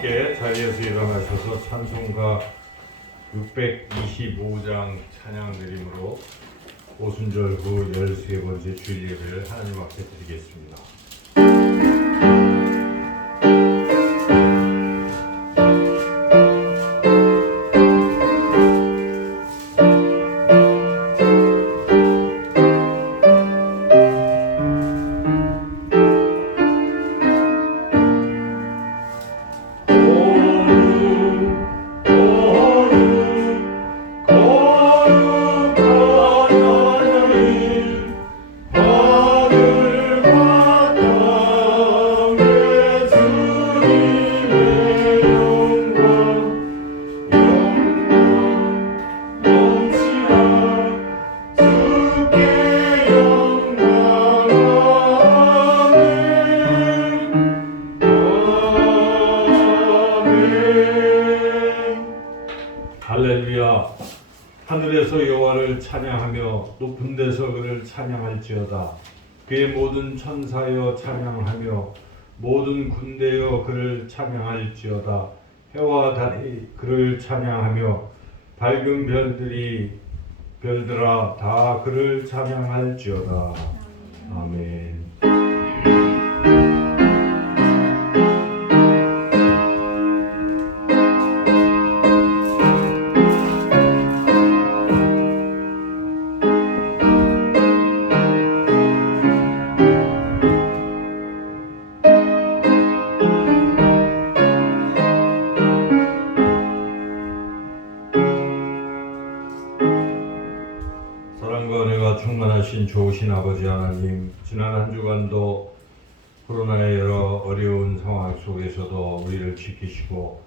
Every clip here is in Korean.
함께 자리에서 일어나셔서 찬송가 625장 찬양 드림으로 오순절 후 13번째 주일 예배를 하나님 앞에 드리겠습니다. 할렐루야. 하늘에서 여호와를 찬양하며 높은 데서 그를 찬양할지어다. 그의 모든 천사여 찬양하며 모든 군대여 그를 찬양할지어다. 해와 달이 그를 찬양하며 밝은 별들아 다 그를 찬양할지어다. 아멘. 사랑과 은혜가 충만하신 좋으신 아버지 하나님, 지난 한 주간도 코로나의 여러 어려운 상황 속에서도 우리를 지키시고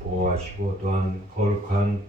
보호하시고 또한 거룩한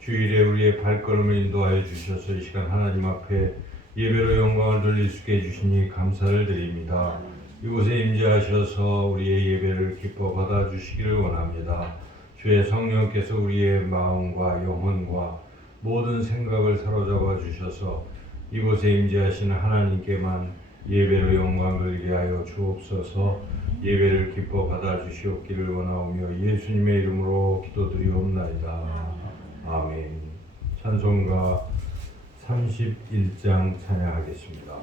주일에 우리의 발걸음을 인도하여 주셔서 이 시간 하나님 앞에 예배로 영광을 돌릴 수 있게 해주시니 감사를 드립니다. 이곳에 임재하셔서 우리의 예배를 기뻐 받아주시기를 원합니다. 주의 성령께서 우리의 마음과 영혼과 모든 생각을 사로잡아 주셔서 이곳에 임재하시는 하나님께만 예배로 영광 돌리게 하여 주옵소서. 예배를 기뻐 받아 주시옵기를 원하오며 예수님의 이름으로 기도드리옵나이다. 아멘. 찬송가 31장 찬양하겠습니다.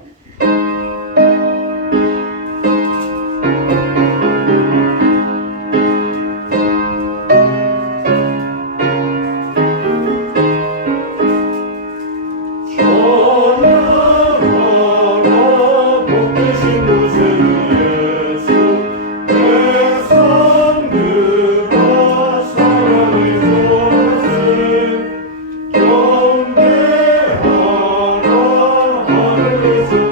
경배하라 하늘에서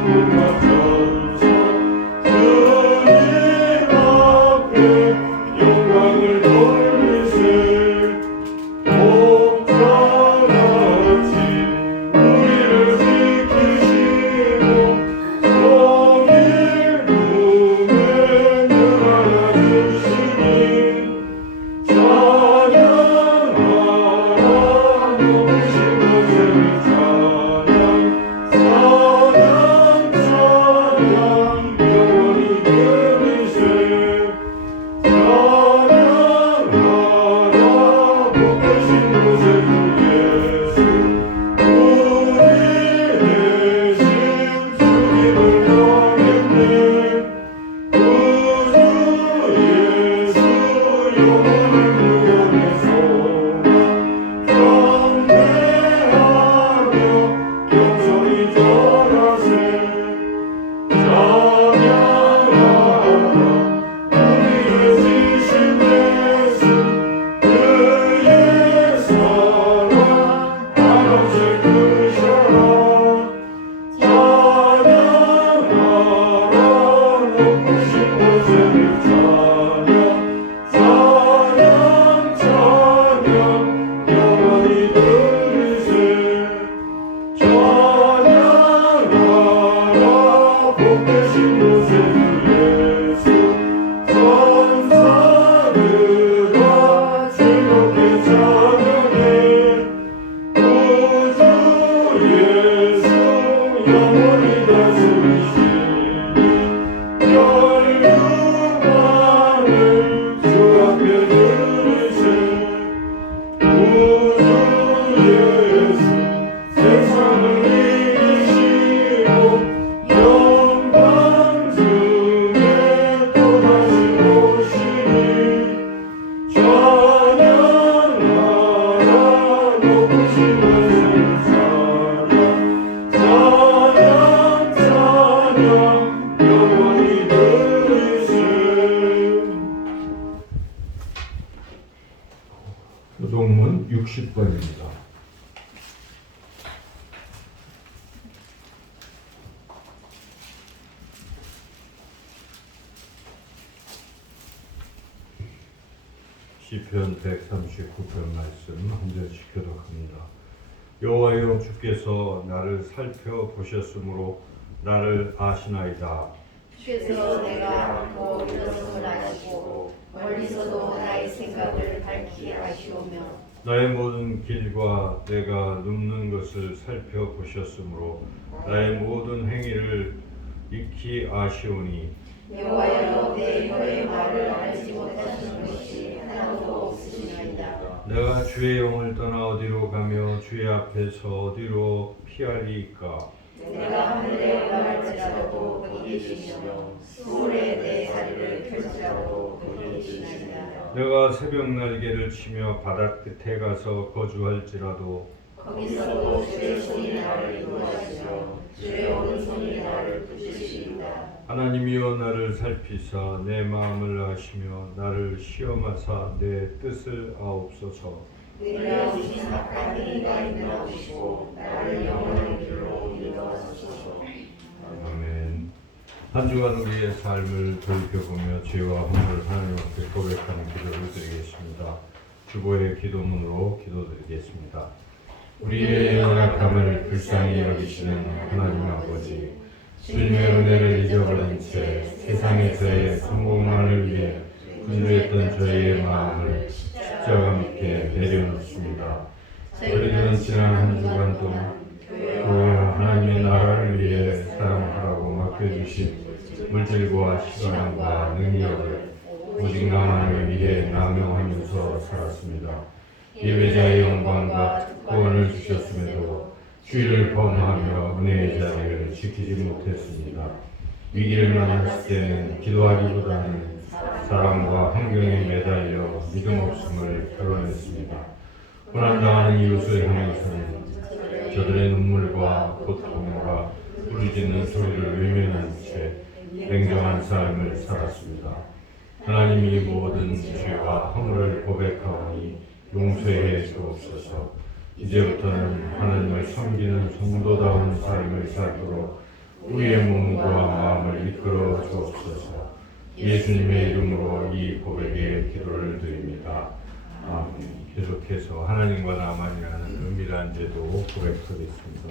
시편 139편 말씀 한 절씩 교독합니다. 여호와여, 주께서 나를 살펴보셨으므로 나를 아시나이다. 주께서 내가 않고 일어섬을 아시고 멀리서도 나의 생각을 밝히 아시오며 나의 모든 길과 내가 눕는 것을 살펴보셨으므로 나의 모든 행위를 익히 아시오니 여호와여, 내 혀의 말을 알지 못하시는 것이 하나도 없으시나이다. 내가 주의 영을 떠나 어디로 가며 주의 앞에서 어디로 피하리이까. 내가 하늘에 올라갈지라도 거기 계시며 수월에 내 다리를 펼지라도 거기 계시나이다. 내가 새벽 날개를 치며 바다 끝에 가서 거주할지라도 거기서도 주의 손이 나를 인도하시며 주의 오른손이 나를 붙드시리이다. 하나님이여, 나를 살피사 내 마음을 아시며 나를 시험하사 내 뜻을 아옵소서. 의리하신 악한 행위가 있나 보시고 나를 영원한 길로 인도하소서. 아멘. 한 주간 우리의 삶을 돌이켜보며 죄와 허물을 하나님 앞에 고백하는 기도를 드리겠습니다. 주보의 기도문으로 기도드리겠습니다. 우리의 연약함을 불쌍히 여기시는 하나님 아버지, 주님의 은혜를 잊어버린 채 세상에서의 성공만을 위해 분주했던 저희의 마음을 십자가 밑에 내려놓습니다. 저희들은 지난 한 주간 동안 교회와 하나님의 나라를 위해 사용하라고 맡겨주신 물질과 시간과 능력을 오직 나만을 위해 남용하면서 살았습니다. 예배자의 영광과 특권을 주셨음에도 주의를 범하며 은혜의 자리를 지키지 못했습니다. 위기를 만났을 때는 기도하기보다는 사랑과 환경에 매달려 믿음 없음을 드러냈습니다. 고난당하는 이웃을 향해서는 저들의 눈물과 고통과 부르짖는 소리를 외면한 채 냉정한 삶을 살았습니다. 하나님이 모든 죄와 허물을 고백하오니 용서해 주옵소서. 이제부터는 하나님을 섬기는 성도다운 삶을 살도록 우리의 몸과 마음을 이끌어 주옵소서. 예수님의 이름으로 이 고백의 기도를 드립니다. 아멘. 계속해서 하나님과 나만이라는 은밀한 제도 고백하겠습니다.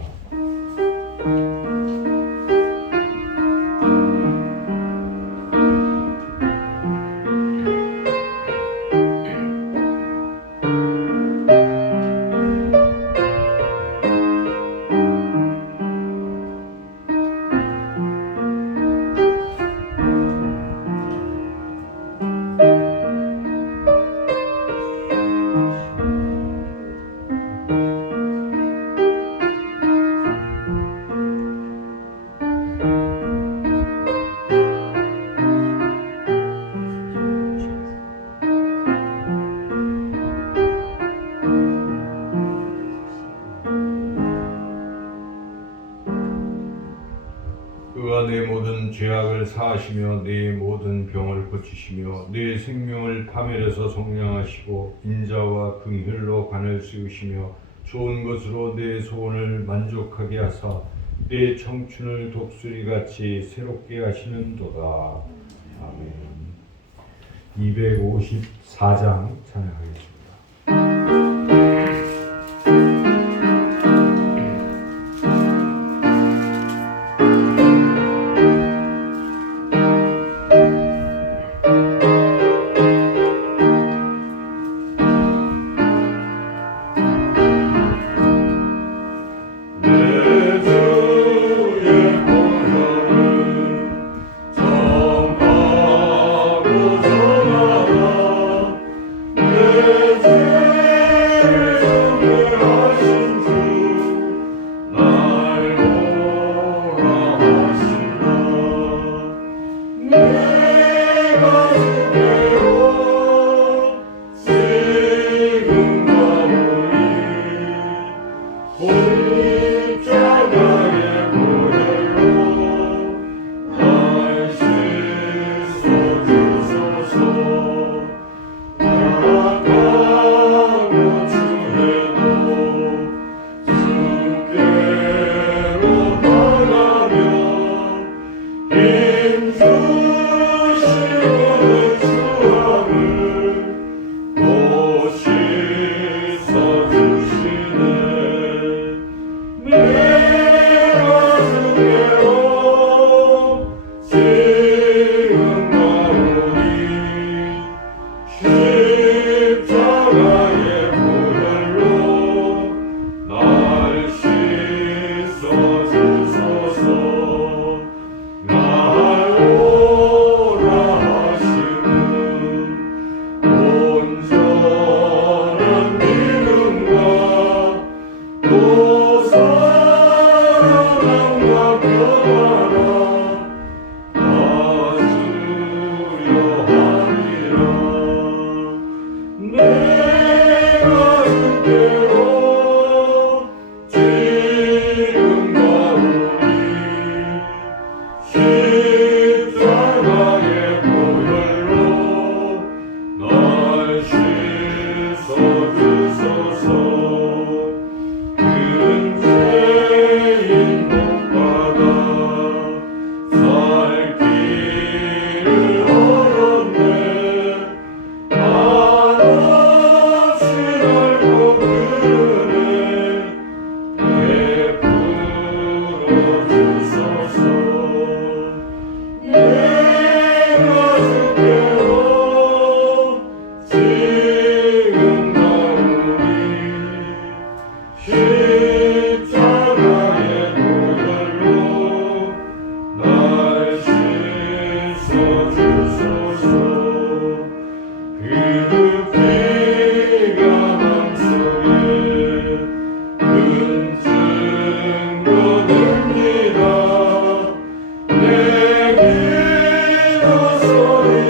그가 내 모든 죄악을 사하시며 내 모든 병을 고치시며 내 생명을 파멸해서 속량하시고 인자와 긍휼로 관을 씌우시며 좋은 것으로 내 소원을 만족하게 하사 내 청춘을 독수리같이 새롭게 하시는도다. 아멘. 254장 찬양하겠습니다. 내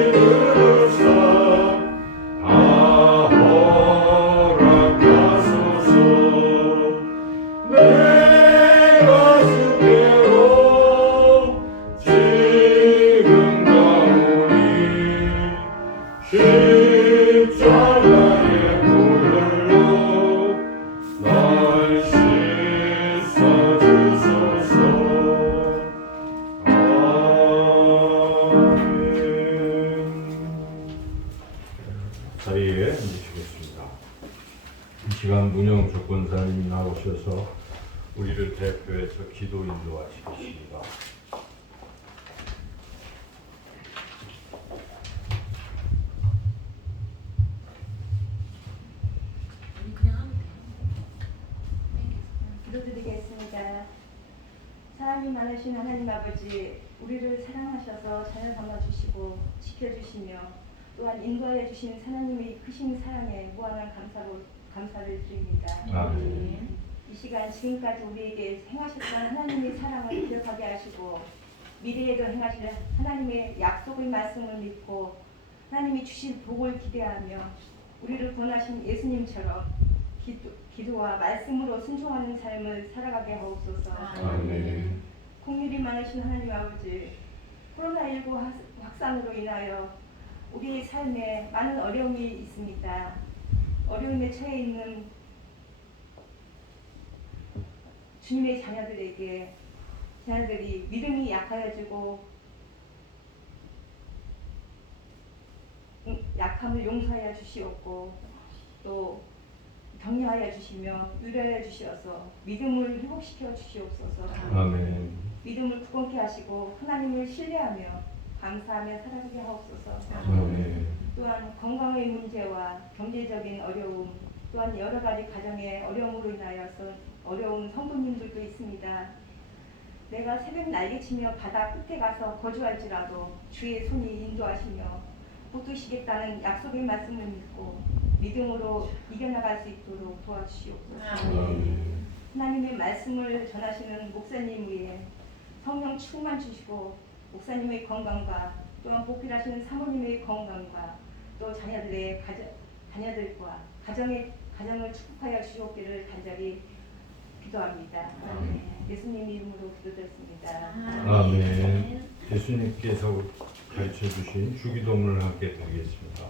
이르사 다 허락하소서. 내 가슴에로 지금 가오니 십자가의 보혈로 날 씻어주소서. 아멘. 자리에 앉으시겠습니다. 이 시간 문영 조건사님 나오셔서 우리를 대표해서 기도 인도하시겠습니다. 기도드리겠습니다. 사랑이 많으신 하나님 아버지, 우리를 사랑하셔서 자녀 삼아주시고 지켜주시며 또한 인도하여 주신 하나님의 크신 사랑에 무한한 감사를 드립니다. 아멘. 이 시간 지금까지 우리에게 행하셨던 하나님의 사랑을 기억하게 하시고 미래에도 행하실 하나님의 약속의 말씀을 믿고 하나님이 주실 복을 기대하며 우리를 구원하신 예수님처럼 기도와 말씀으로 순종하는 삶을 살아가게 하옵소서. 아멘. 긍휼이 많으신 하나님 아버지, 코로나19 확산으로 인하여 우리의 삶에 많은 어려움이 있습니다. 어려움에 처해 있는 주님의 자녀들이 믿음이 약하여지고 약함을 용서하여 주시옵고 또 격려하여 주시며 위로하여 주시어서 믿음을 회복시켜 주시옵소서. 아멘. 믿음을 굳건케 하시고 하나님을 신뢰하며 감사하며 살아가게 하옵소서. 아멘. 또한 건강의 문제와 경제적인 어려움 또한 여러 가지 가정의 어려움으로 인하여서 어려운 성도님들도 있습니다. 내가 새벽 날개치며 바다 끝에 가서 거주할지라도 주의 손이 인도하시며 붙드시겠다는 약속의 말씀을 믿고 믿음으로 이겨나갈 수 있도록 도와주시옵소서. 하나님의 말씀을 전하시는 목사님 위에 성령 충만 주시고 목사님의 건강과 또한 보필하시는 사모님의 건강과 또 자녀들과 가정을 축복하여 주시옵기를 간절히 기도합니다. 예수님 이름으로 기도드렸습니다. 아멘. 예수님께서 가르쳐 주신 주기도문을 함께 드리겠습니다.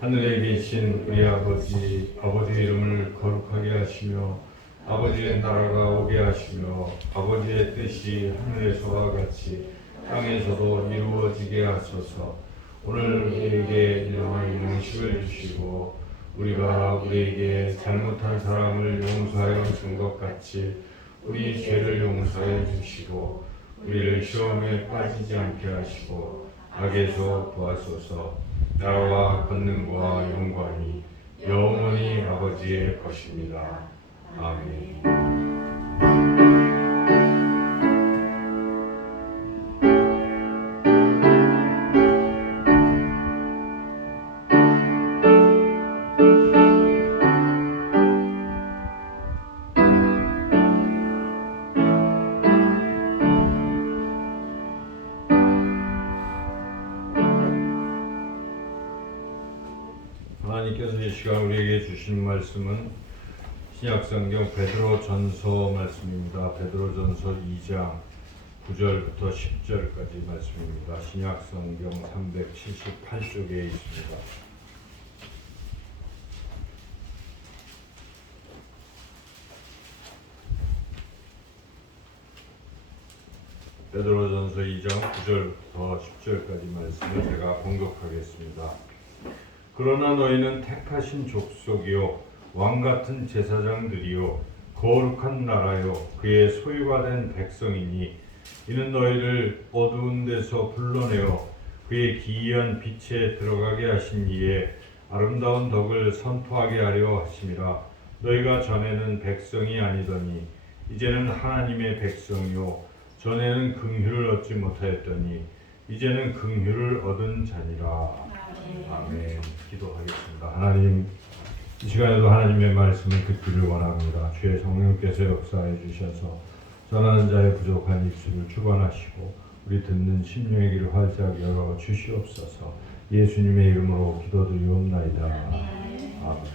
하늘에 계신 우리 아버지, 아버지의 이름을 거룩하게 하시며 아버지의 나라가 오게 하시며 아버지의 뜻이 하늘에서와 같이 땅에서도 이루어지게 하소서. 오늘 우리에게 일용할 양식을 주시고 우리가 우리에게 잘못한 사람을 용서하여 준 것 같이 우리 죄를 용서해 주시고 우리를 시험에 빠지지 않게 하시고 악에서 구하소서. 나라와 권능과 영광이 영원히 아버지의 것입니다. 아멘. 하나님께서 이 시간 우리에게 주신 말씀은 신약성경 베드로전서 말씀입니다. 베드로전서 2장 9절부터 10절까지 말씀입니다. 신약성경 378쪽에 있습니다. 베드로전서 2장 9절부터 10절까지 말씀을 제가 봉독하겠습니다. 그러나 너희는 택하신 족속이요 왕같은 제사장들이요 거룩한 나라요 그의 소유가 된 백성이니 이는 너희를 어두운 데서 불러내어 그의 기이한 빛에 들어가게 하신 이에 아름다운 덕을 선포하게 하려 하심이라. 너희가 전에는 백성이 아니더니 이제는 하나님의 백성이요 전에는 긍휼을 얻지 못하였더니 이제는 긍휼을 얻은 자니라. 아멘. 기도하겠습니다. 하나님, 이 시간에도 하나님의 말씀을 듣기를 원합니다. 주의 성령께서 역사해 주셔서 전하는 자의 부족한 입술을 주관하시고 우리 듣는 심령의 길을 활짝 열어 주시옵소서. 예수님의 이름으로 기도드리옵나이다. 아멘.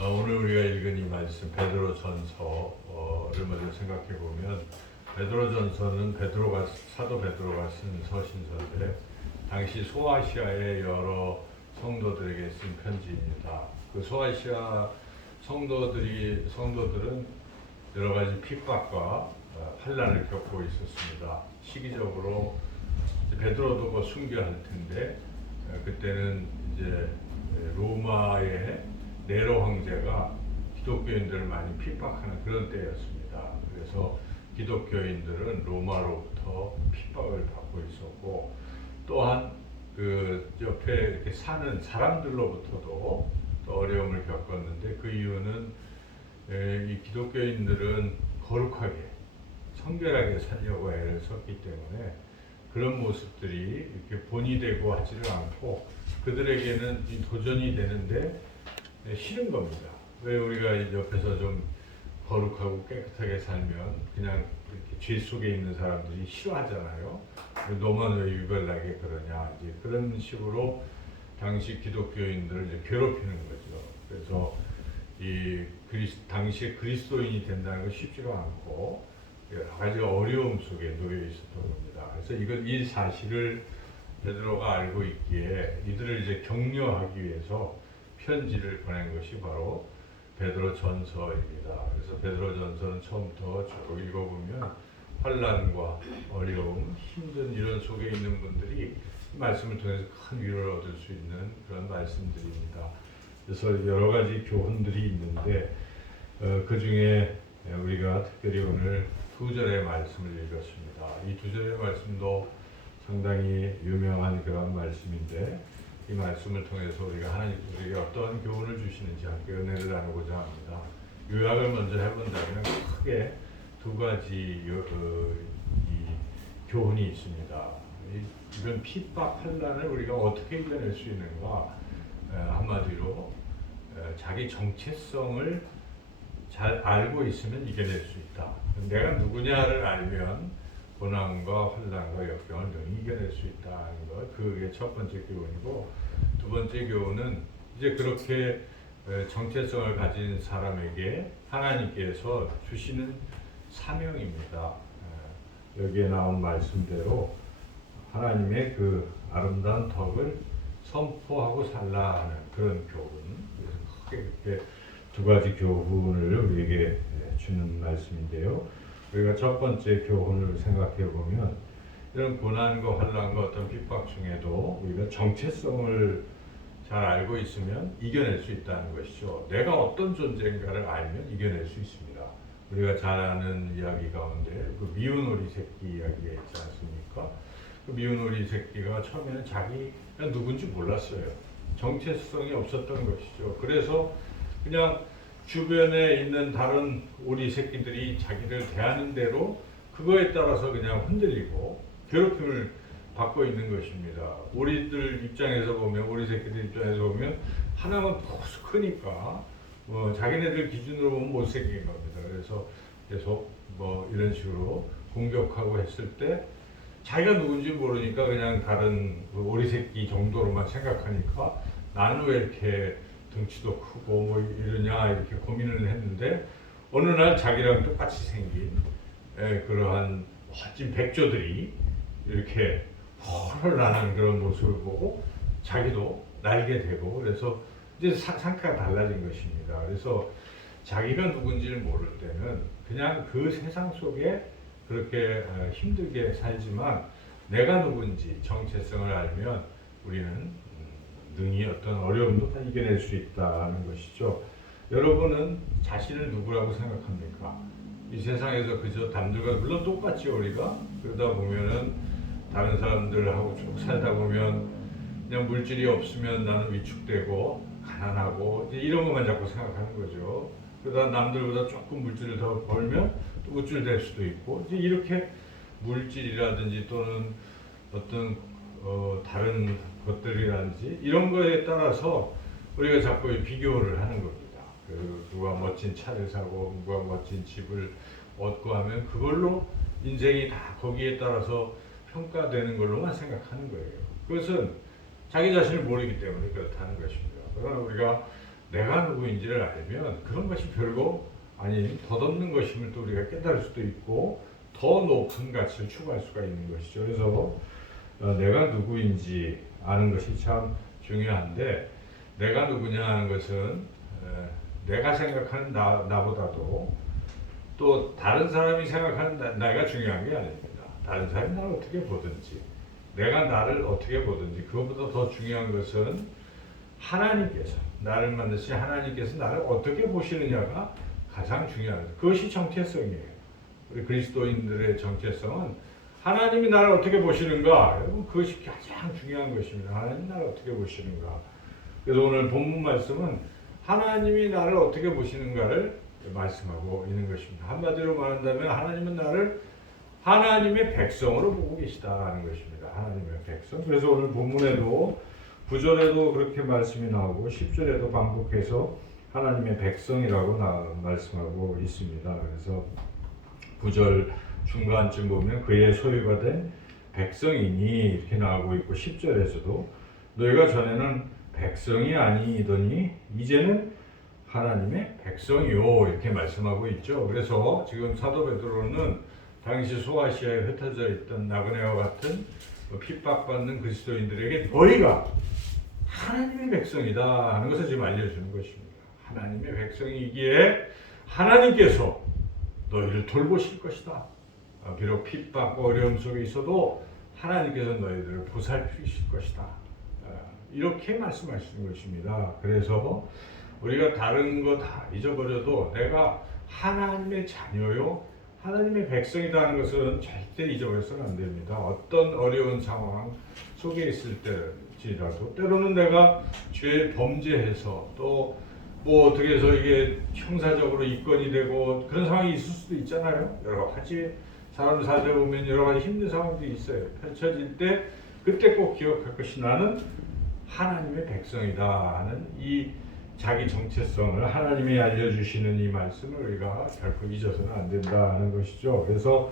오늘 우리가 읽은 이 말씀 베드로전서를 먼저 생각해 보면 베드로전서는 사도 베드로가 쓴 서신서인데 당시 소아시아의 여러 성도들에게 쓴 편지입니다. 그 소아시아 성도들은 여러 가지 핍박과 환난을 겪고 있었습니다. 시기적으로 베드로도 뭐 순교할 텐데 그때는 이제 로마의 네로 황제가 기독교인들을 많이 핍박하는 그런 때였습니다. 그래서 기독교인들은 로마로부터 핍박을 받고 있었고 또한 그 옆에 이렇게 사는 사람들로부터도 또 어려움을 겪었는데 그 이유는 이 기독교인들은 거룩하게 성결하게 살려고 애를 썼기 때문에 그런 모습들이 이렇게 본이 되고 하지를 않고 그들에게는 도전이 되는데 싫은 겁니다. 왜 우리가 옆에서 좀 거룩하고 깨끗하게 살면 그냥 이렇게 죄 속에 있는 사람들이 싫어하잖아요. 너만 왜 유별나게 그러냐 이제 그런 식으로 당시 기독교인들을 이제 괴롭히는 거죠. 그래서 당시에 그리스도인이 된다는 건 쉽지가 않고 여러 가지 어려움 속에 놓여 있었던 겁니다. 그래서 이 사실을 베드로가 알고 있기에 이들을 이제 격려하기 위해서 편지를 보낸 것이 바로 베드로전서입니다. 그래서 베드로전서는 처음부터 쭉 읽어보면 환난과 어려움, 힘든 이런 속에 있는 분들이 말씀을 통해서 큰 위로를 얻을 수 있는 그런 말씀들입니다. 그래서 여러 가지 교훈들이 있는데 그 중에 우리가 특별히 오늘 2절의 말씀을 읽었습니다. 이 2절의 말씀도 상당히 유명한 그런 말씀인데 이 말씀을 통해서 우리가 하나님께서 우리에게 어떤 교훈을 주시는지 함께 은혜를 나누고자 합니다. 요약을 먼저 해본다면 크게 두 가지 교훈이 있습니다. 이런 핍박, 환난을 우리가 어떻게 이겨낼 수 있는가? 한마디로 자기 정체성을 잘 알고 있으면 이겨낼 수 있다. 내가 누구냐를 알면 고난과 환난과 역경을 능히 이겨낼 수 있다는 것. 그게 첫 번째 교훈이고 두 번째 교훈은 이제 그렇게 정체성을 가진 사람에게 하나님께서 주시는 사명입니다. 여기에 나온 말씀대로 하나님의 그 아름다운 덕을 선포하고 살라 하는 그런 교훈. 그래서 크게 이렇게 두 가지 교훈을 우리에게 주는 말씀인데요. 우리가 첫 번째 교훈을 생각해 보면 이런 고난과 환난과 어떤 핍박 중에도 우리가 정체성을 잘 알고 있으면 이겨낼 수 있다는 것이죠. 내가 어떤 존재인가를 알면 이겨낼 수 있습니다. 우리가 잘 아는 이야기 가운데 그 미운 오리 새끼 이야기가 있지 않습니까? 그 미운 오리 새끼가 처음에는 자기가 누군지 몰랐어요. 정체성이 없었던 것이죠. 그래서 그냥 주변에 있는 다른 오리 새끼들이 자기를 대하는 대로 그거에 따라서 그냥 흔들리고 괴롭힘을 받고 있는 것입니다. 오리들 입장에서 보면, 오리 새끼들 입장에서 보면 하나만 보수 크니까 자기네들 기준으로 보면 못생긴 겁니다. 그래서 계속 이런 식으로 공격하고 했을 때 자기가 누군지 모르니까 그냥 다른 오리 새끼 정도로만 생각하니까 나는 왜 이렇게 등치도 크고 이러냐 이렇게 고민을 했는데 어느 날 자기랑 똑같이 생긴 그러한 멋진 백조들이 이렇게 헐헐 나는 그런 모습을 보고 자기도 날게 되고 그래서 이제 상태가 달라진 것입니다. 그래서 자기가 누군지를 모를 때는 그냥 그 세상 속에 그렇게 힘들게 살지만 내가 누군지 정체성을 알면 우리는 능히 어떤 어려움도 다 이겨낼 수 있다는 것이죠. 여러분은 자신을 누구라고 생각합니까? 이 세상에서 그저 남들과 물론 똑같죠 우리가. 그러다 보면은 다른 사람들하고 쭉 살다 보면 그냥 물질이 없으면 나는 위축되고 가난하고 이제 이런 것만 자꾸 생각하는 거죠. 그러다 남들보다 조금 물질을 더 벌면 또 우쭐될 수도 있고 이제 이렇게 물질이라든지 또는 어떤 다른 것들이라든지 이런 거에 따라서 우리가 자꾸 비교를 하는 겁니다. 누가 멋진 차를 사고 누가 멋진 집을 얻고 하면 그걸로 인생이 다 거기에 따라서 평가되는 걸로만 생각하는 거예요. 그것은 자기 자신을 모르기 때문에 그렇다는 것입니다. 그러나 우리가 내가 누구인지를 알면 그런 것이 별거 아닌 덧없는 것임을 또 우리가 깨달을 수도 있고 더 높은 가치를 추구할 수가 있는 것이죠. 그래서 내가 누구인지 아는 것이 참 중요한데 내가 누구냐 하는 것은 내가 생각하는 나보다도 또 다른 사람이 생각하는 내가 중요한 게 아닙니다. 다른 사람이 나를 어떻게 보든지 내가 나를 어떻게 보든지 그것보다 더 중요한 것은 하나님께서 나를 만드신 하나님께서 나를 어떻게 보시느냐가 가장 중요합니다. 그것이 정체성이에요. 우리 그리스도인들의 정체성은 하나님이 나를 어떻게 보시는가, 여러분 그것이 가장 중요한 것입니다. 하나님이 나를 어떻게 보시는가. 그래서 오늘 본문 말씀은 하나님이 나를 어떻게 보시는가를 말씀하고 있는 것입니다. 한마디로 말한다면 하나님은 나를 하나님의 백성으로 보고 계시다는 것입니다. 하나님의 백성. 그래서 오늘 본문에도 9절에도 그렇게 말씀이 나오고 10절에도 반복해서 하나님의 백성이라고 말씀하고 있습니다. 그래서 9절 중간쯤 보면 그의 소유가 된 백성이니 이렇게 나오고 있고 10절에서도 너희가 전에는 백성이 아니더니 이제는 하나님의 백성이요 이렇게 말씀하고 있죠. 그래서 지금 사도 베드로는 당시 소아시아에 흩어져 있던 나그네와 같은 핍박받는 그리스도인들에게 너희가 하나님의 백성이다 하는 것을 지금 알려주는 것입니다. 하나님의 백성이기에 하나님께서 너희를 돌보실 것이다. 비록 핍박과 어려움 속에 있어도 하나님께서 너희들을 보살피실 것이다. 이렇게 말씀하시는 것입니다. 그래서 우리가 다른 거 다 잊어버려도 내가 하나님의 자녀요 하나님의 백성이다 하는 것은 절대 잊어버려서는 안 됩니다. 어떤 어려운 상황 속에 있을 때지라도 때로는 내가 죄 범죄해서 또 뭐 어떻게 해서 이게 형사적으로 입건이 되고 그런 상황이 있을 수도 있잖아요. 여러 가지 사람 살다 보면 여러 가지 힘든 상황들이 있어요. 펼쳐질 때 그때 꼭 기억할 것이 나는 하나님의 백성이다 하는 이 자기 정체성을 하나님이 알려주시는 이 말씀을 우리가 결코 잊어서는 안 된다 하는 것이죠. 그래서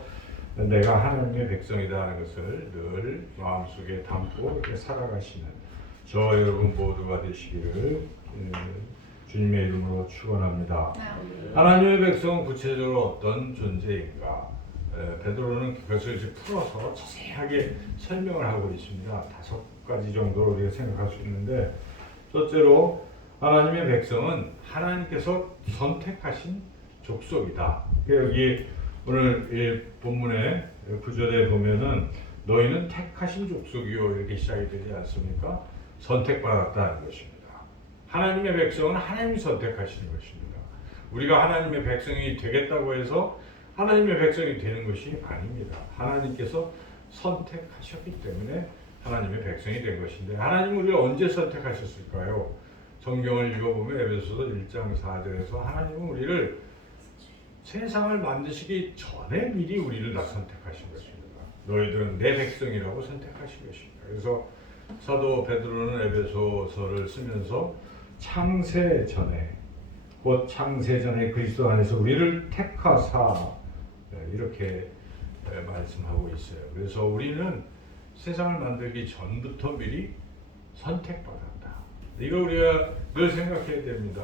내가 하나님의 백성이다 하는 것을 늘 마음속에 담고 이렇게 살아가시는 저 여러분 모두가 되시기를 주님의 이름으로 축원합니다. 하나님의 백성은 구체적으로 어떤 존재인가? 베드로는 그것을 이제 풀어서 자세하게 설명을 하고 있습니다. 5가지 정도로 우리가 생각할 수 있는데 첫째로 하나님의 백성은 하나님께서 선택하신 족속이다. 여기 오늘 이 본문의 9절에 보면은 너희는 택하신 족속이요 이렇게 시작이 되지 않습니까? 선택받았다는 것입니다. 하나님의 백성은 하나님이 선택하시는 것입니다. 우리가 하나님의 백성이 되겠다고 해서 하나님의 백성이 되는 것이 아닙니다. 하나님께서 선택하셨기 때문에 하나님의 백성이 된 것인데 하나님은 우리를 언제 선택하셨을까요? 성경을 읽어보면 에베소서 1장 4절에서 하나님은 우리를 세상을 만드시기 전에 미리 우리를 다 선택하신 것입니다. 너희들은 내 백성이라고 선택하신 것입니다. 그래서 사도 베드로는 에베소서를 쓰면서 창세 전에 곧 창세 전에 그리스도 안에서 우리를 택하사 이렇게 말씀하고 있어요. 그래서 우리는 세상을 만들기 전부터 미리 선택받았다. 이거 우리가 늘 생각해야 됩니다.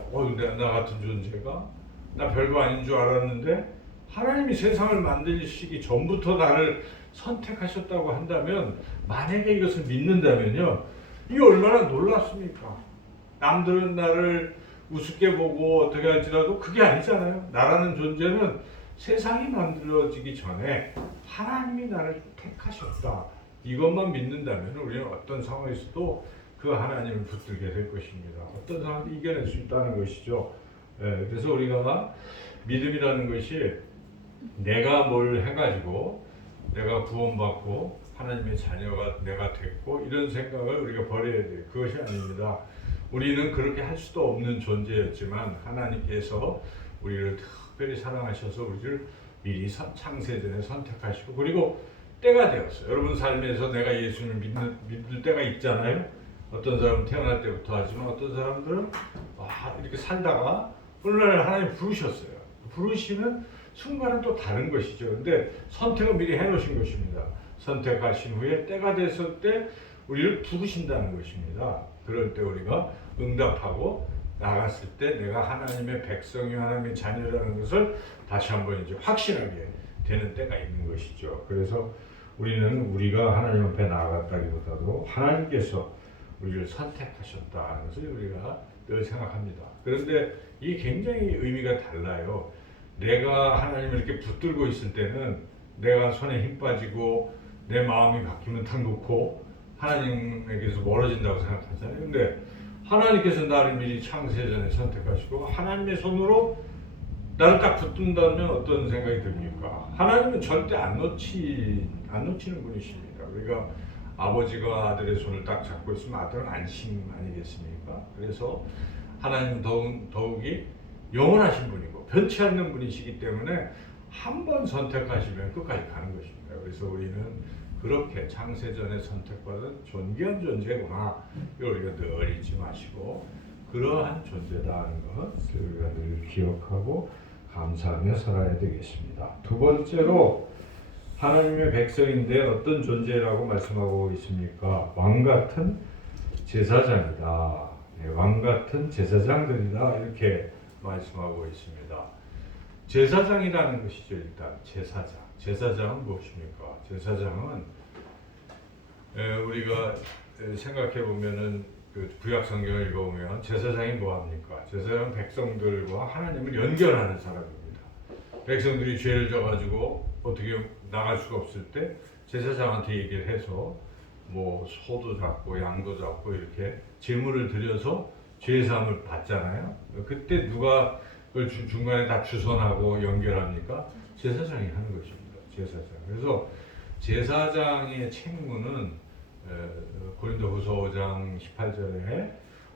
나 같은 존재가 나 별거 아닌 줄 알았는데 하나님이 세상을 만드시기 전부터 나를 선택하셨다고 한다면 만약에 이것을 믿는다면요. 이게 얼마나 놀랍습니까? 남들은 나를 우습게 보고 어떻게 할지라도 그게 아니잖아요. 나라는 존재는 세상이 만들어지기 전에 하나님이 나를 택하셨다. 이것만 믿는다면 우리는 어떤 상황에서도 그 하나님을 붙들게 될 것입니다. 어떤 상황도 이겨낼 수 있다는 것이죠. 그래서 우리가 믿음이라는 것이 내가 뭘 해가지고 내가 구원받고 하나님의 자녀가 내가 됐고 이런 생각을 우리가 버려야 돼요. 그것이 아닙니다. 우리는 그렇게 할 수도 없는 존재였지만 하나님께서 우리를 특별히 사랑하셔서 우리를 미리 창세전에 선택하시고 그리고 때가 되었어요. 여러분 삶에서 내가 예수님을 믿을 때가 있잖아요. 어떤 사람은 태어날 때부터 하지만 어떤 사람들은 이렇게 살다가 어느 날 하나님 부르셨어요. 부르시면 순간은 또 다른 것이죠. 근데 선택은 미리 해놓으신 것입니다. 선택하신 후에 때가 됐을 때 우리를 부르신다는 것입니다. 그럴 때 우리가 응답하고 나갔을 때 내가 하나님의 백성이 하나님의 자녀라는 것을 다시 한번 이제 확신하게 되는 때가 있는 것이죠. 그래서 우리는 우리가 하나님 앞에 나아갔다기보다도 하나님께서 우리를 선택하셨다는 것을 우리가 늘 생각합니다. 그런데 이게 굉장히 의미가 달라요. 내가 하나님을 이렇게 붙들고 있을 때는 내가 손에 힘 빠지고 내 마음이 바뀌면 탁 놓고 하나님에게서 멀어진다고 생각하잖아요. 근데 하나님께서 나를 미리 창세전에 선택하시고 하나님의 손으로 나를 딱 붙든다면 어떤 생각이 듭니까? 하나님은 절대 안 놓치는 분이십니다. 우리가 아버지가 아들의 손을 딱 잡고 있으면 아들은 안심 아니겠습니까? 그래서 하나님은 더욱이 영원하신 분이고 변치 않는 분이시기 때문에 한 번 선택하시면 끝까지 가는 것입니다. 그래서 우리는 그렇게 창세전에 선택받은 존귀한 존재구나. 이걸 우리가 늘 잊지 마시고 그러한 존재다는 것을 우리가 늘 기억하고 감사하며 살아야 되겠습니다. 두 번째로 하나님의 백성인데 어떤 존재라고 말씀하고 있습니까? 왕같은 제사장이다. 네, 왕같은 제사장들이다. 이렇게 말씀하고 있습니다. 제사장이라는 것이죠. 일단 제사장. 제사장은 무엇입니까? 제사장은 우리가 생각해 보면은 그 구약 성경을 읽어보면 제사장이 뭐합니까? 제사장은 백성들과 하나님을 연결하는 사람입니다. 백성들이 죄를 져가지고 어떻게 나갈 수가 없을 때 제사장한테 얘기를 해서 뭐 소도 잡고 양도 잡고 이렇게 제물을 드려서 죄사함을 받잖아요. 그때 누가 그걸 중간에 다 주선하고 연결합니까? 제사장이 하는 것입니다. 제사장. 그래서 제사장의 책무는 고린도후서 5장 18절에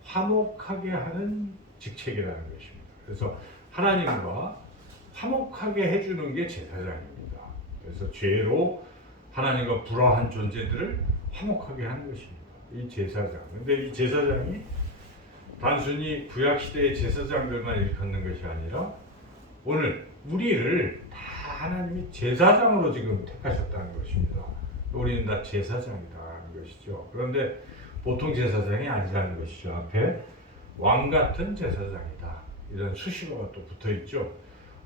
화목하게 하는 직책이라는 것입니다. 그래서 하나님과 화목하게 해주는 게 제사장입니다. 그래서 죄로 하나님과 불화한 존재들을 화목하게 하는 것입니다. 이 제사장. 근데 이 제사장이 단순히 구약 시대의 제사장들만 일컫는 것이 아니라 오늘 우리를 다 하나님이 제사장으로 지금 택하셨다는 것입니다. 우리는 다 제사장이라는 것이죠. 그런데 보통 제사장이 아니라는 것이죠. 앞에 왕 같은 제사장이다. 이런 수식어가 또 붙어 있죠.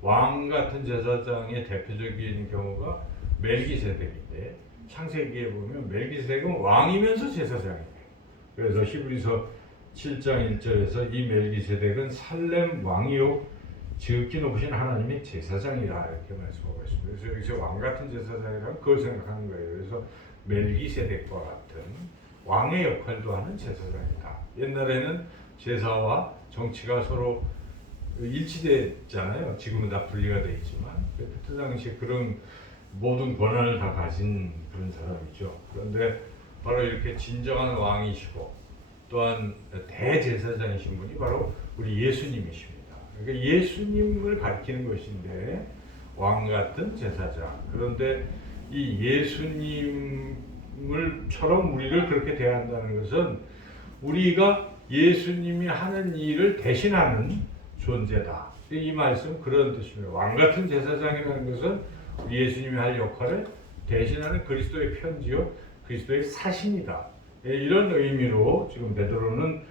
왕 같은 제사장의 대표적인 경우가 멜기세덱인데 창세기에 보면 멜기세덱은 왕이면서 제사장이에요. 그래서 히브리서 7장 1절에서 이 멜기세덱은 살렘 왕이요 지극히 높으신 하나님의 제사장이라 이렇게 말씀하고 있습니다. 그래서 여기서 왕 같은 제사장이라면 그걸 생각하는 거예요. 그래서 멜기세덱과 같은 왕의 역할도 하는 제사장이다. 옛날에는 제사와 정치가 서로 일치됐잖아요. 지금은 다 분리가 되어 있지만 그때 당시에 그런 모든 권한을 다 가진 그런 사람이죠. 그런데 바로 이렇게 진정한 왕이시고 또한 대제사장이신 분이 바로 우리 예수님이십니다. 그러니까 예수님을 가리키는 것인데 왕 같은 제사장. 그런데 이 예수님을처럼 우리를 그렇게 대한다는 것은 우리가 예수님이 하는 일을 대신하는 존재다. 이 말씀 그런 뜻입니다. 왕 같은 제사장이라는 것은 예수님이 할 역할을 대신하는 그리스도의 편지요, 그리스도의 사신이다. 이런 의미로 지금 베드로는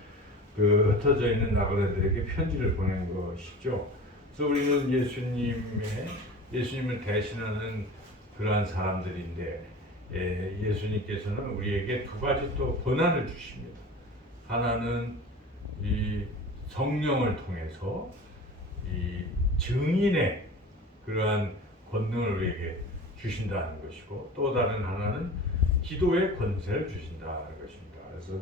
그 흩어져 있는 나그네들에게 편지를 보낸 것이죠. 그래서 우리는 예수님을 대신하는 그러한 사람들인데 예수님께서는 우리에게 두 가지 또 권한을 주십니다. 하나는 이 성령을 통해서 이 증인의 그러한 권능을 우리에게 주신다는 것이고 또 다른 하나는 기도의 권세를 주신다는 것입니다. 그래서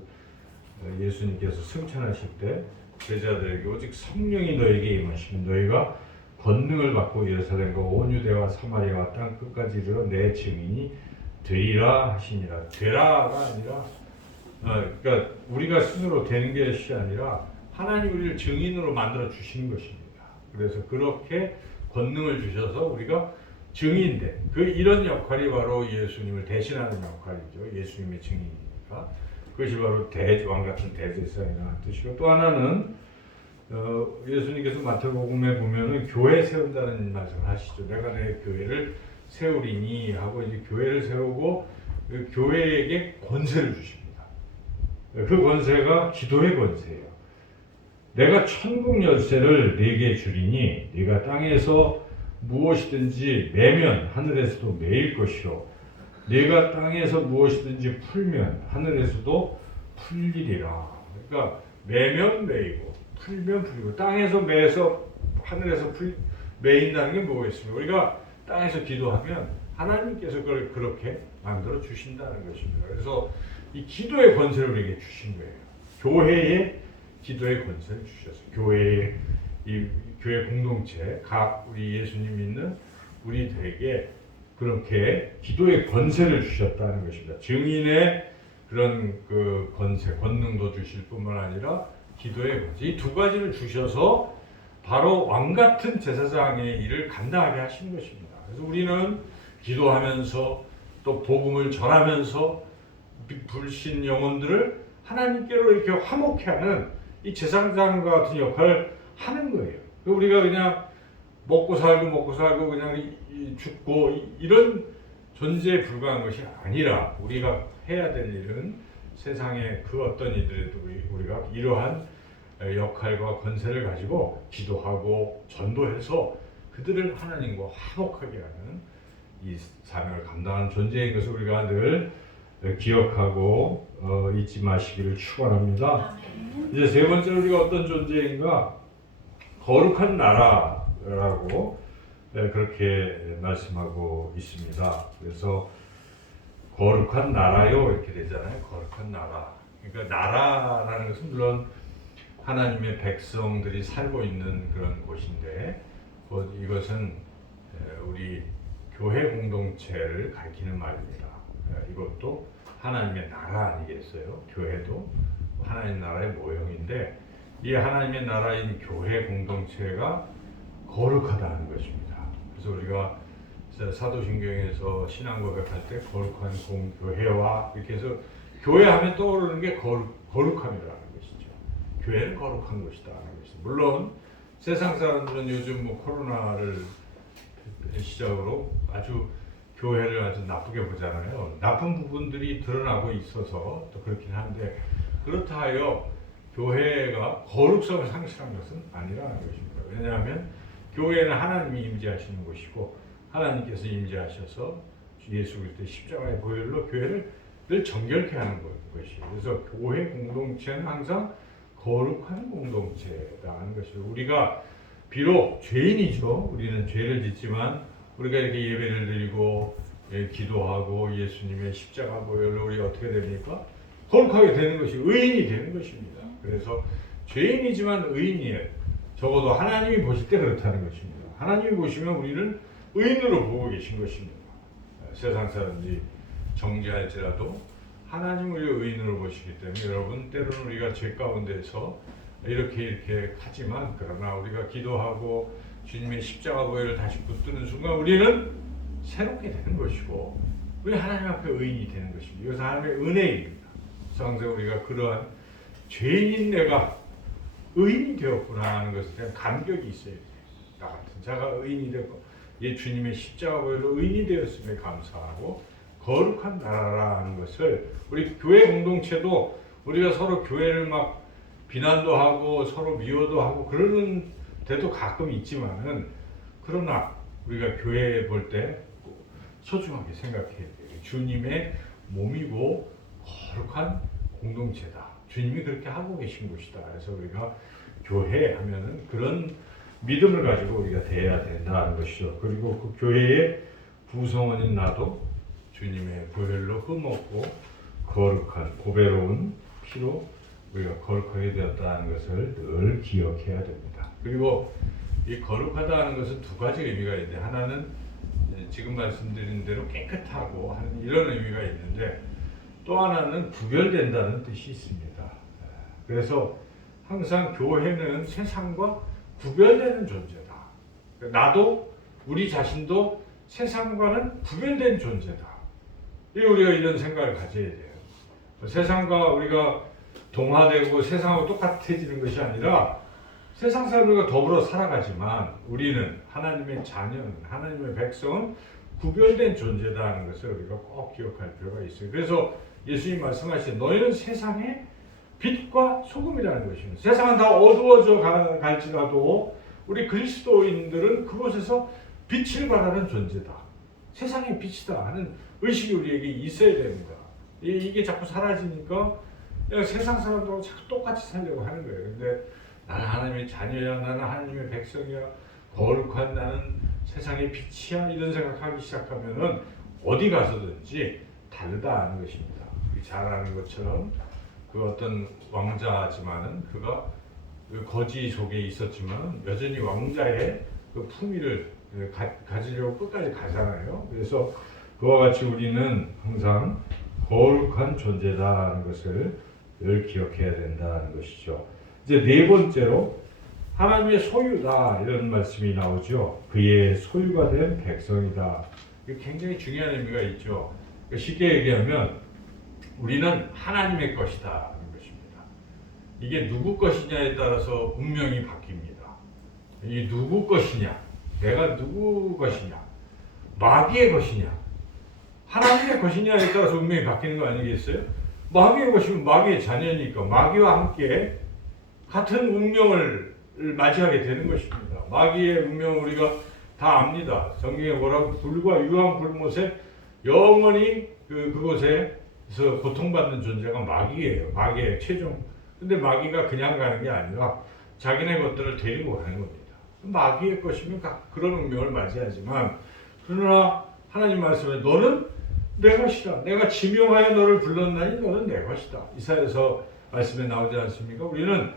예수님께서 승천하실 때 제자들에게 오직 성령이 너에게 임하시면 너희가 권능을 받고 예루살렘과 온 유대와 사마리아와 땅 끝까지 이르러 내 증인이 되리라 하시니라. 되라가 아니라 그러니까 우리가 스스로 되는 것이 아니라 하나님 우리를 증인으로 만들어 주시는 것입니다. 그래서 그렇게 권능을 주셔서 우리가 증인대 이런 역할이 바로 예수님을 대신하는 역할이죠. 예수님의 증인이니까 그것이 바로 왕 같은 대제사장이라는 뜻이고 또 하나는 예수님께서 마태복음에 보면은 교회 세운다는 말씀을 하시죠. 내가 내 교회를 세우리니 하고 이제 교회를 세우고 그 교회에게 권세를 주십니다. 그 권세가 기도의 권세예요. 내가 천국 열쇠를 네게 주리니 네가 땅에서 무엇이든지 매면 하늘에서도 매일 것이요 네가 땅에서 무엇이든지 풀면 하늘에서도 풀리리라. 그러니까 매면 매이고 풀면 풀리고 땅에서 매서 하늘에서 매인다는 게 뭐겠습니까? 우리가 땅에서 기도하면 하나님께서 그걸 그렇게 만들어 주신다는 것입니다. 그래서 이 기도의 권세를 우리에게 주신 거예요. 교회에 기도의 권세를 주셨어요. 교회의 이 교회 공동체 각 우리 예수님 믿는 우리들에게 그렇게 기도의 권세를 주셨다는 것입니다. 증인의 그런 그 권세, 권능도 주실 뿐만 아니라 기도의 권세, 이 두 가지를 주셔서 바로 왕 같은 제사장의 일을 감당하게 하신 것입니다. 그래서 우리는 기도하면서 또 복음을 전하면서 불신 영혼들을 하나님께로 이렇게 화목케 하는 이 제사장과 같은 역할을 하는 거예요. 우리가 그냥 먹고 살고 그냥 죽고 이런 존재에 불과한 것이 아니라 우리가 해야 될 일은 세상의 그 어떤 이들에도 우리가 이러한 역할과 권세를 가지고 기도하고 전도해서 그들을 하나님과 화목하게 하는 이 사명을 감당하는 존재인 것을 우리가 늘 기억하고 잊지 마시기를 축원합니다. 이제 세 번째로 우리가 어떤 존재인가? 거룩한 나라라고 그렇게 말씀하고 있습니다. 그래서 거룩한 나라요 이렇게 되잖아요. 거룩한 나라. 그러니까 나라라는 것은 물론 하나님의 백성들이 살고 있는 그런 곳인데 이것은 우리 교회 공동체를 가리키는 말입니다. 이것도 하나님의 나라 아니겠어요? 교회도 하나님 나라의 모형인데 이 하나님의 나라인 교회 공동체가 거룩하다는 것입니다. 그래서 우리가 사도신경에서 신앙 고백할 때 거룩한 공교회와 이렇게 해서 교회하면 떠오르는 게 거룩함이라는 것이죠. 교회는 거룩한 곳이다 하는 것이죠. 물론 세상 사람들은 요즘 뭐 코로나를 시작으로 아주 교회를 아주 나쁘게 보잖아요. 나쁜 부분들이 드러나고 있어서 또 그렇긴 한데 그렇다 하여 교회가 거룩성을 상실한 것은 아니라는 것입니다. 왜냐하면 교회는 하나님이 임재하시는 곳이고 하나님께서 임재하셔서 예수 그리스도의 십자가의 보혈로 교회를 늘 정결케 하는 것이에요. 그래서 교회 공동체는 항상 거룩한 공동체라는 것이죠. 우리가 비록 죄인이죠. 우리는 죄를 짓지만 우리가 이렇게 예배를 드리고 기도하고 예수님의 십자가 보혈로 우리 어떻게 됩니까? 거룩하게 되는 것이 의인이 되는 것입니다. 그래서 죄인이지만 의인이에요. 적어도 하나님이 보실 때 그렇다는 것입니다. 하나님이 보시면 우리는 의인으로 보고 계신 것입니다. 세상 사람들이 정죄할지라도 하나님을 의인으로 보시기 때문에 여러분 때로는 우리가 죄 가운데서 이렇게 하지만 그러나 우리가 기도하고 주님의 십자가 보혈을 다시 붙드는 순간 우리는 새롭게 되는 것이고 우리 하나님 앞에 의인이 되는 것입니다. 이것은 하나님의 은혜입니다. 항상 우리가 그러한 죄인인 내가 의인이 되었구나 하는 것에 대한 감격이 있어야 돼요. 나 같은 자가 의인이 되고 주님의 십자가 보혈로 의인이 되었음에 감사하고 거룩한 나라라는 것을 우리 교회 공동체도 우리가 서로 교회를 막 비난도 하고 서로 미워도 하고 그러는 데도 가끔 있지만은 그러나 우리가 교회에 볼 때 소중하게 생각해야 돼요. 주님의 몸이고 거룩한 공동체다. 주님이 그렇게 하고 계신 곳이다. 그래서 우리가 교회 하면은 그런 믿음을 가지고 우리가 대해야 된다는 것이죠. 그리고 그 교회의 구성원인 나도 주님의 보혈로 흠없고 거룩한 보배로운 피로 우리가 거룩하게 되었다는 것을 늘 기억해야 됩니다. 그리고 이 거룩하다는 것은 두 가지 의미가 있는데 하나는 지금 말씀드린 대로 깨끗하고 하는 이런 의미가 있는데 또 하나는 구별된다는 뜻이 있습니다. 그래서 항상 교회는 세상과 구별되는 존재다. 나도 우리 자신도 세상과는 구별된 존재다. 우리가 이런 생각을 가져야 돼요. 세상과 우리가 동화되고 세상하고 똑같아지는 것이 아니라 세상 사람들과 더불어 살아가지만 우리는 하나님의 자녀는 하나님의 백성은 구별된 존재다는 것을 우리가 꼭 기억할 필요가 있어요. 그래서 예수님 말씀하신 너희는 세상의 빛과 소금이라는 것입니다. 세상은 다 어두워져 갈지라도 우리 그리스도인들은 그곳에서 빛을 발하는 존재다. 세상의 빛이다 하는 의식이 우리에게 있어야 됩니다. 이게 자꾸 사라지니까 그냥 세상 사람들하고 자꾸 똑같이 살려고 하는 거예요. 근데 나는 하나님의 자녀야, 나는 하나님의 백성이야, 거룩한 나는 세상의 빛이야, 이런 생각하기 시작하면은 어디 가서든지 다르다는 것입니다. 잘 아는 것처럼 그 어떤 왕자지만은 그가 그 거지 속에 있었지만 여전히 왕자의 그 품위를 가지려고 끝까지 가잖아요. 그래서 그와 같이 우리는 항상 거룩한 존재다라는 것을 늘 기억해야 된다는 것이죠. 이제 네 번째로 하나님의 소유다 이런 말씀이 나오죠. 그의 소유가 된 백성이다. 이게 굉장히 중요한 의미가 있죠. 쉽게 얘기하면 우리는 하나님의 것이다 하는 것입니다. 이게 누구 것이냐에 따라서 운명이 바뀝니다. 이 누구 것이냐, 내가 누구 것이냐, 마귀의 것이냐, 하나님의 것이냐에 따라서 운명이 바뀌는 거 아니겠어요? 마귀의 것이면 마귀의 자녀니까 마귀와 함께 같은 운명을 맞이하게 되는 것입니다. 마귀의 운명을 우리가 다 압니다. 성경에 뭐라고 불과 유황 불못에 영원히 그곳에서 고통받는 존재가 마귀예요. 마귀의 최종. 근데 마귀가 그냥 가는 게 아니라 자기네 것들을 데리고 가는 겁니다. 마귀의 것이면 그런 운명을 맞이하지만 그러나 하나님 말씀에 너는 내 것이다. 내가 지명하여 너를 불렀나니 너는 내 것이다. 이사야서 말씀에 나오지 않습니까? 우리는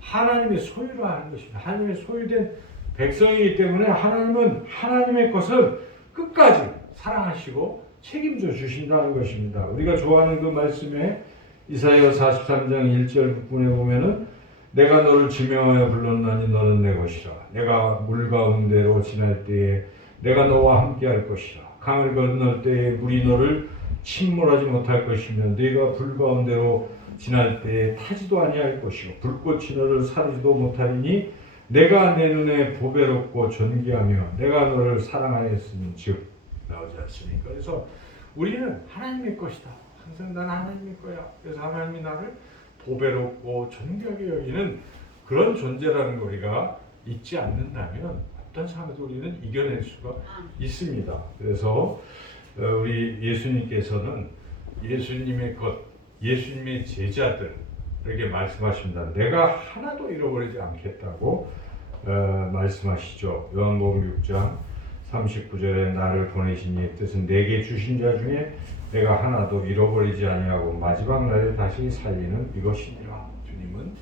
하나님의 소유로 하는 것입니다. 하나님의 소유된 백성이기 때문에 하나님은 하나님의 것을 끝까지 사랑하시고 책임져 주신다는 것입니다. 우리가 좋아하는 그 말씀에 이사야 43장 1절 부분에 보면은 내가 너를 지명하여 불렀나니 너는 내 것이라. 내가 물 가운데로 지날 때에 내가 너와 함께 할 것이라. 강을 건널 때에 물이 너를 침몰하지 못할 것이며 네가 불 가운데로 지날 때에 타지도 아니할 것이고 불꽃이 너를 사르지도 못하리니 내가 내 눈에 보배롭고 존귀하며 내가 너를 사랑하였음즉 나오지 않습니까? 그래서 우리는 하나님의 것이다. 항상 나는 하나님의 거야. 그래서 하나님이 나를 보배롭고 존귀하게 여기는 그런 존재라는 걸 우리가 잊지 않는다면 어떤 상황에도 우리는 이겨낼 수가 있습니다. 그래서 우리 예수님께서는 예수님의 것, 예수님의 제자들에게 말씀하십니다. 내가 하나도 잃어버리지 않겠다고 말씀하시죠. 요한복음 6장 39절에 나를 보내신 이의 뜻은 내게 주신 자 중에 내가 하나도 잃어버리지 아니하고 마지막 날에 다시 살리는 이것이니라. 주님은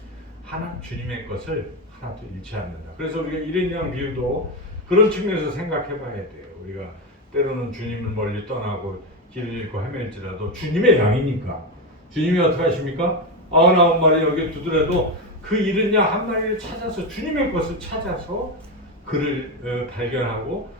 주님의 것을 하나도 잃지 않는다. 그래서 우리가 이런 양 비유도 그런 측면에서 생각해 봐야 돼요. 우리가 때로는 주님을 멀리 떠나고 길을 잃고 헤맬지라도 주님의 양이니까 주님이 어떻게 하십니까? 99마리 여기 두더라도 그 잃은 양 한 마리를 찾아서 주님의 것을 찾아서 그를 발견하고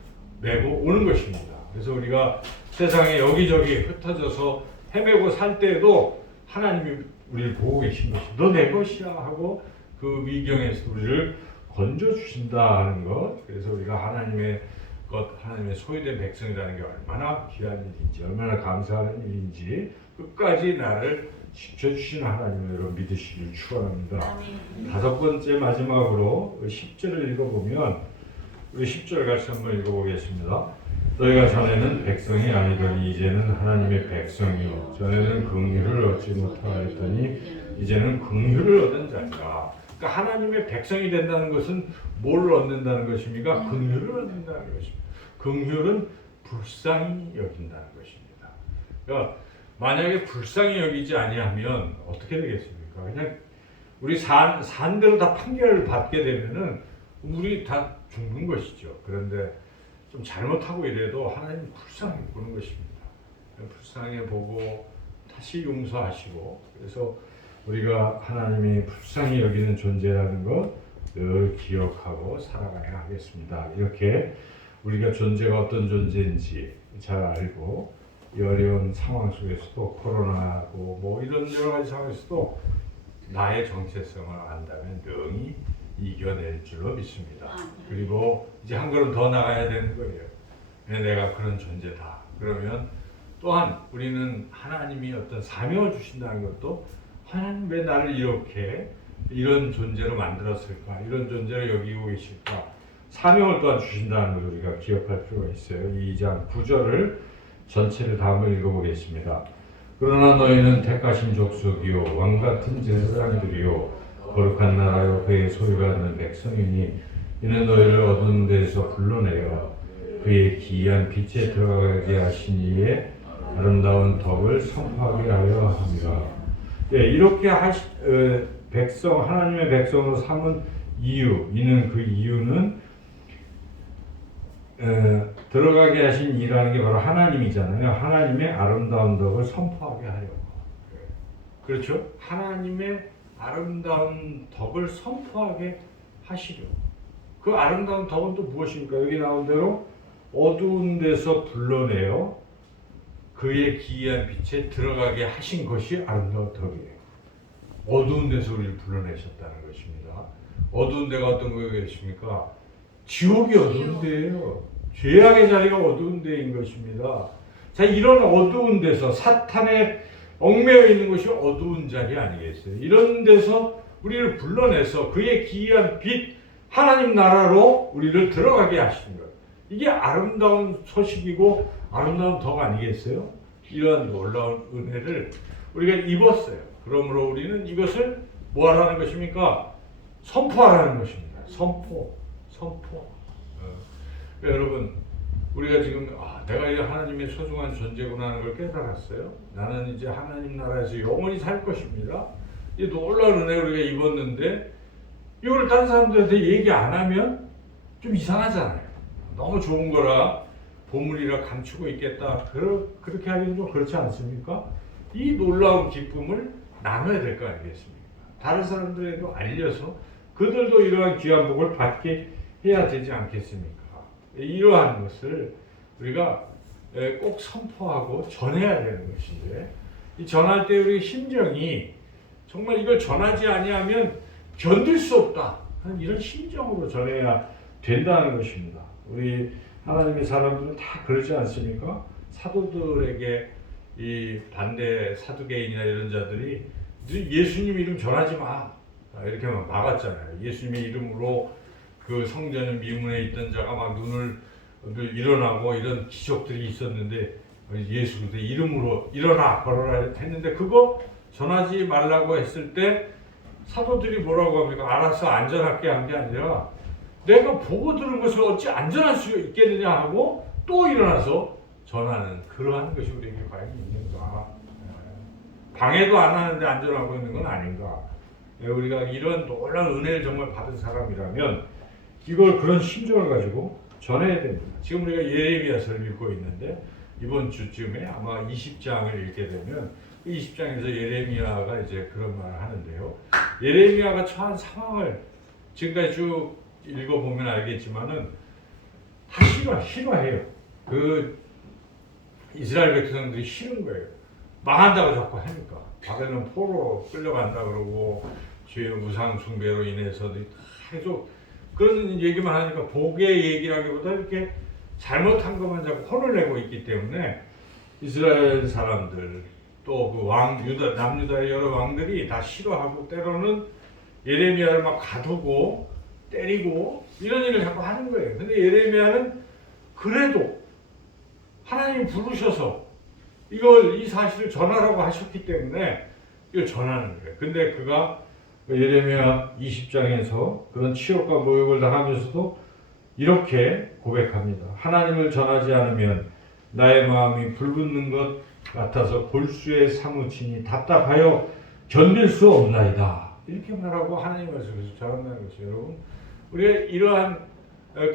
메고 오는 것입니다. 그래서 우리가 세상에 여기저기 흩어져서 헤매고 살 때에도 하나님이 우리를 보고 계신 것이 너 내 것이야 하고 그 위경에서 우리를 건져주신다 하는 것. 그래서 우리가 하나님의 것, 하나님의 소유된 백성이라는 게 얼마나 귀한 일인지, 얼마나 감사하는 일인지 끝까지 나를 지켜주시는 하나님으로 믿으시길 축원합니다. 다섯 번째 마지막으로 10절을 읽어보면 우리 10절 같이 한번 읽어보겠습니다. 너희가 전에는 백성이 아니더니 이제는 하나님의 백성이요 전에는 긍휼을 얻지 못하였더니 이제는 긍휼을 얻은 자니라. 그러니까 하나님의 백성이 된다는 것은 뭘 얻는다는 것입니까? 긍휼을 얻는다는 것입니다. 긍휼은 불쌍히 여긴다는 것입니다. 그러니까 만약에 불쌍히 여기지 아니하면 어떻게 되겠습니까? 그냥 우리 산 대로 다 판결을 받게 되면은 우리 다 죽는 것이죠. 그런데 좀 잘못하고 이래도 하나님 불쌍히 보는 것입니다. 불쌍히 보고 다시 용서하시고 그래서 우리가 하나님이 불쌍히 여기는 존재라는 것 늘 기억하고 살아가야 하겠습니다. 이렇게 우리가 존재가 어떤 존재인지 잘 알고 이 어려운 상황 속에서도 코로나고 뭐 이런 여러 가지 상황에서도 나의 정체성을 안다면 능히 이겨낼 줄로 믿습니다. 그리고 이제 한 걸음 더 나가야 되는 거예요. 내가 그런 존재다. 그러면 또한 우리는 하나님이 어떤 사명을 주신다는 것도 하나님 왜 나를 이렇게 이런 존재로 만들었을까? 이런 존재로 여기고 계실까? 사명을 또한 주신다는 걸 우리가 기억할 필요가 있어요. 2장 9절을 전체를 다 한번 읽어보겠습니다. 그러나 너희는 택하신 족속이요 왕같은 제사장들이요 거룩한 나라요 그의 소유가 있는 백성이니 이는 너희를 어두운 데서 불러내어 그의 기이한 빛에 들어가게 하신 이의 아름다운 덕을 선포하게 하려 합니다. 예, 이렇게 백성 하나님의 백성으로 삼은 이유, 이는 그 이유는 들어가게 하신 이라는 게 바로 하나님이잖아요. 하나님의 아름다운 덕을 선포하게 하려고. 그렇죠? 하나님의 아름다운 덕을 선포하게 하시려. 그 아름다운 덕은 또 무엇입니까? 여기 나온 대로 어두운 데서 불러내어 그의 기이한 빛에 들어가게 하신 것이 아름다운 덕이에요. 어두운 데서 우리를 불러내셨다는 것입니다. 어두운 데가 어떤 거겠습니까? 지옥이 어두운 데예요. 죄악의 자리가 어두운 데인 것입니다. 자, 이런 어두운 데서 사탄에 얽매여 있는 것이 어두운 자리 아니겠어요? 이런 데서 우리를 불러내서 그의 기이한 빛, 하나님 나라로 우리를 들어가게 하시는 것. 이게 아름다운 소식이고 아름다운 덕 아니겠어요? 이러한 놀라운 은혜를 우리가 입었어요. 그러므로 우리는 이것을 뭐 하라는 것입니까? 선포하라는 것입니다. 선포. 여러분, 우리가 지금 내가 이제 하나님의 소중한 존재구나 하는 걸 깨달았어요. 나는 이제 하나님 나라에서 영원히 살 것입니다. 이 놀라운 은혜 우리가 입었는데 이걸 다른 사람들한테 얘기 안 하면 좀 이상하잖아요. 너무 좋은 거라 보물이라 감추고 있겠다. 그렇게 하기는 좀 그렇지 않습니까? 이 놀라운 기쁨을 나눠야 될 거 아니겠습니까? 다른 사람들에도 알려서 그들도 이러한 귀한 복을 받게 해야 되지 않겠습니까? 이러한 것을 우리가 꼭 선포하고 전해야 되는 것인데, 이 전할 때 우리 심정이 정말 이걸 전하지 아니하면 견딜 수 없다 하는 이런 심정으로 전해야 된다는 것입니다. 우리 하나님의 사람들은 다 그러지 않습니까? 사도들에게 이 반대 사두개인이나 이런 자들이 예수님 이름 전하지 마 이렇게 막았잖아요. 예수님의 이름으로 그 성전의 미문에 있던 자가 막 눈을 일어나고 이런 기적들이 있었는데 예수의 이름으로 일어나 걸어라 했는데 그거 전하지 말라고 했을 때 사도들이 뭐라고 합니까? 알아서 안전하게 한 게 아니라 내가 보고 들은 것을 어찌 안전할 수 있겠느냐 하고 또 일어나서 전하는 그러한 것이 우리에게 과연 있는가? 방해도 안 하는데 안전하고 있는 건 아닌가? 우리가 이런 놀라운 은혜를 정말 받은 사람이라면 이걸 그런 심정을 가지고 전해야 됩니다. 지금 우리가 예레미야서를 읽고 있는데 이번 주쯤에 아마 20장을 읽게 되면 20장에서 예레미야가 이제 그런 말을 하는데요. 예레미야가 처한 상황을 지금까지 쭉 읽어보면 알겠지만은 다 싫어해요. 그 이스라엘 백성들이 싫은 거예요. 망한다고 자꾸 하니까. 바벨론 포로 끌려간다 그러고 주의 우상 숭배로 인해서 계속 그런 얘기만 하니까 복의 얘기라기보다 이렇게 잘못한 것만 자꾸 혼을 내고 있기 때문에 이스라엘 사람들 또 그 남유다의 여러 왕들이 다 싫어하고 때로는 예레미야를 막 가두고 때리고 이런 일을 자꾸 하는 거예요. 근데 예레미야는 그래도 하나님이 부르셔서 이 사실을 전하라고 하셨기 때문에 이걸 전하는 거예요. 근데 그가 예레미야 20장에서 그런 치욕과 모욕을 당하면서도 이렇게 고백합니다. 하나님을 전하지 않으면 나의 마음이 불붙는 것 같아서 골수에 사무치니 답답하여 견딜 수 없나이다. 이렇게 말하고 하나님 말씀에서 전한다는 것이죠. 여러분, 우리가 이러한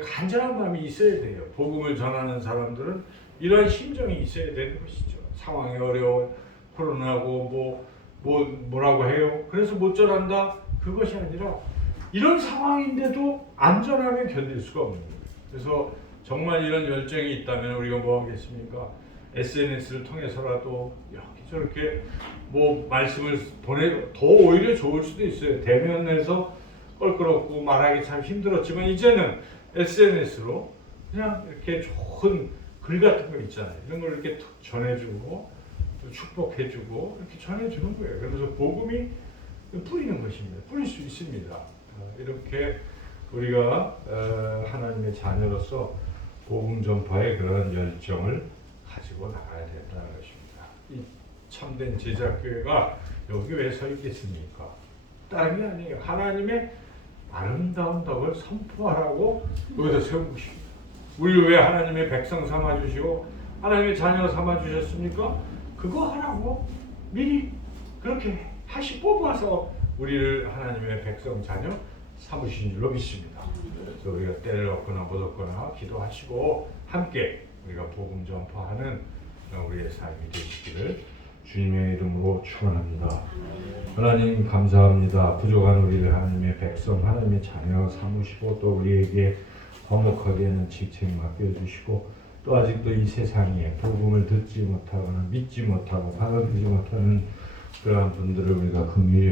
간절한 마음이 있어야 돼요. 복음을 전하는 사람들은 이러한 심정이 있어야 되는 것이죠. 상황이 어려워, 코로나고 뭐라고 해요. 그래서 못 전한다. 그것이 아니라 이런 상황인데도 안전하게 견딜 수가 없는 거예요. 그래서 정말 이런 열정이 있다면 우리가 뭐 하겠습니까? SNS를 통해서라도 이렇게 저렇게 말씀을 더 오히려 좋을 수도 있어요. 대면에서 껄끄럽고 말하기 참 힘들었지만 이제는 SNS로 그냥 이렇게 좋은 글 같은 거 있잖아요. 이런 걸 이렇게 툭 전해주고 축복해주고 이렇게 전해주는 거예요. 그래서 복음이 뿌리는 것입니다. 뿌릴 수 있습니다. 이렇게 우리가 하나님의 자녀로서 복음 전파의 그런 열정을 가지고 나가야 된다는 것입니다. 이 참된 제자교회가 여기 왜 서 있겠습니까? 다른 게 아니에요. 하나님의 아름다운 덕을 선포하라고 여기다 세운 것입니다. 우리 왜 하나님의 백성 삼아주시고 하나님의 자녀 삼아주셨습니까? 그거 하라고 미리 그렇게 뽑아서 우리를 하나님의 백성 자녀 삼으신 줄로 믿습니다. 그래서 우리가 때를 얻거나 못 얻거나 기도하시고 함께 우리가 복음 전파하는 우리의 삶이 되시기를 주님의 이름으로 축원합니다. 하나님 감사합니다. 부족한 우리를 하나님의 백성, 하나님의 자녀 삼으시고 또 우리에게 화목하게 하는 직책 맡겨주시고 또 아직도 이 세상에 복음을 듣지 못하거나 믿지 못하고 받아들이지 못하는 그러한 분들을 우리가 긍휼히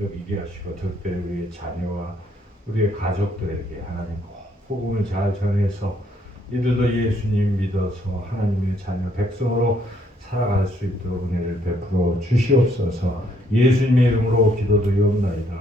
여기게 하시고 특별히 우리의 자녀와 우리의 가족들에게 하나님 복음을 잘 전해서 이들도 예수님 믿어서 하나님의 자녀 백성으로 살아갈 수 있도록 은혜를 베풀어 주시옵소서. 예수님의 이름으로 기도드리옵나이다.